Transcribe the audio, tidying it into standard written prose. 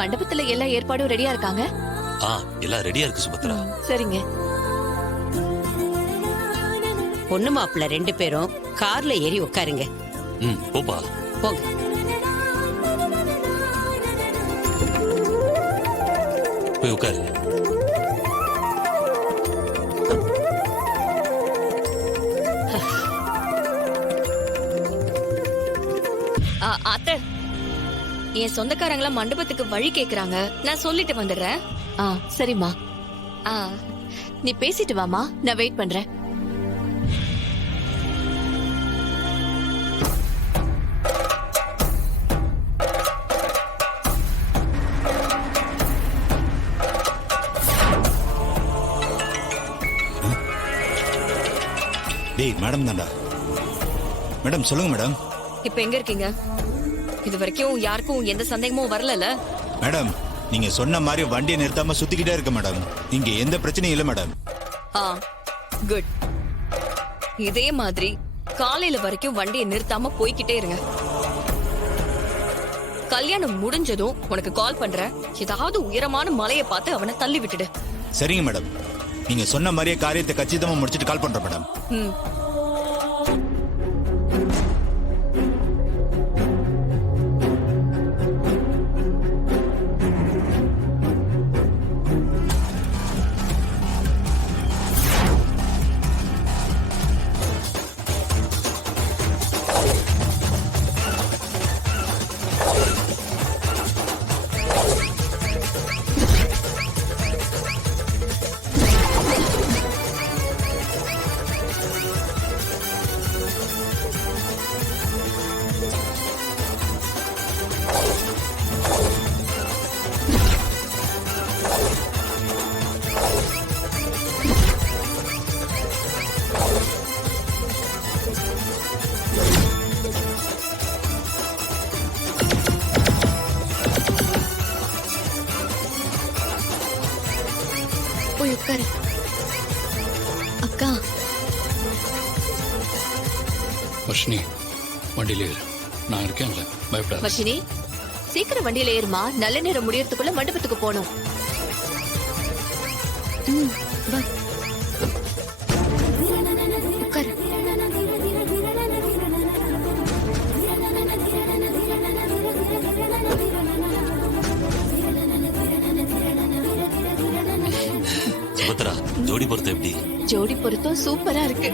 மண்டபத்துல எல்லா ஏற்பாடும் ரெடியா இருக்காங்க? எல்லாம் ரெடியா இருக்கு சுபத்ரா. சரிங்க. பொண்ணு மாப்பிள்ள 2 பேரும் கார்ல ஏறி உட்காருங்க. போப்பா. போங்க. போய் உட்காரு. அத்தை, என் சொந்தக்காரங்கள மண்டபத்துக்கு வழி கேக்குறாங்க. நான் சொல்லிட்டு வந்துடுறேன். சரிம்மா. நீ பேசிட்டு வாமா, நான் வெயிட் பண்றேன். டேய் மேடம் தான்டா. மேடம் சொல்லுங்க மேடம். இப்ப எங்க இருக்கீங்க? இது வரைக்கும் யாருக்கும் எந்த சந்தேகமும் வரல? மேடம் நீங்க சொன்ன மாதிரி வண்டியை நிறுத்தாம சுத்திக்கிட்டே இருக்க மேடம். இங்க எந்த பிரச்சனையும் இல்ல மேடம். குட். இதே மாதிரி காலையில வரைக்கும் வண்டியை நிறுத்தாம போய்கிட்டே இருங்க. கல்யாணம் முடிஞ்சதும் உனக்கு கால் பண்றேன். ஏதாவது உயரமான மலையை பார்த்து அவனை தள்ளி விட்டுடு. சரிங்க மேடம். நீங்க சொன்ன மாதிரியே காரியத்தை கச்சிதமா முடிச்சிட்டு கால் பண்றேன் மேடம். போய் உட்காரு. அக்கா. வர்ஷினி வண்டியில ஏறு. நான் இருக்கேன்ல, பயப்படாத. வர்ஷினி சீக்கிரம் வண்டியில ஏறுமா, நல்ல நேரம் முடியறதுக்குள்ள மண்டபத்துக்கு போகணும். உட்காரு. சுபத்ரா, ஜோடி பொருத்தம் எப்படி? ஜோடி பொருத்தம் சூப்பரா இருக்கு.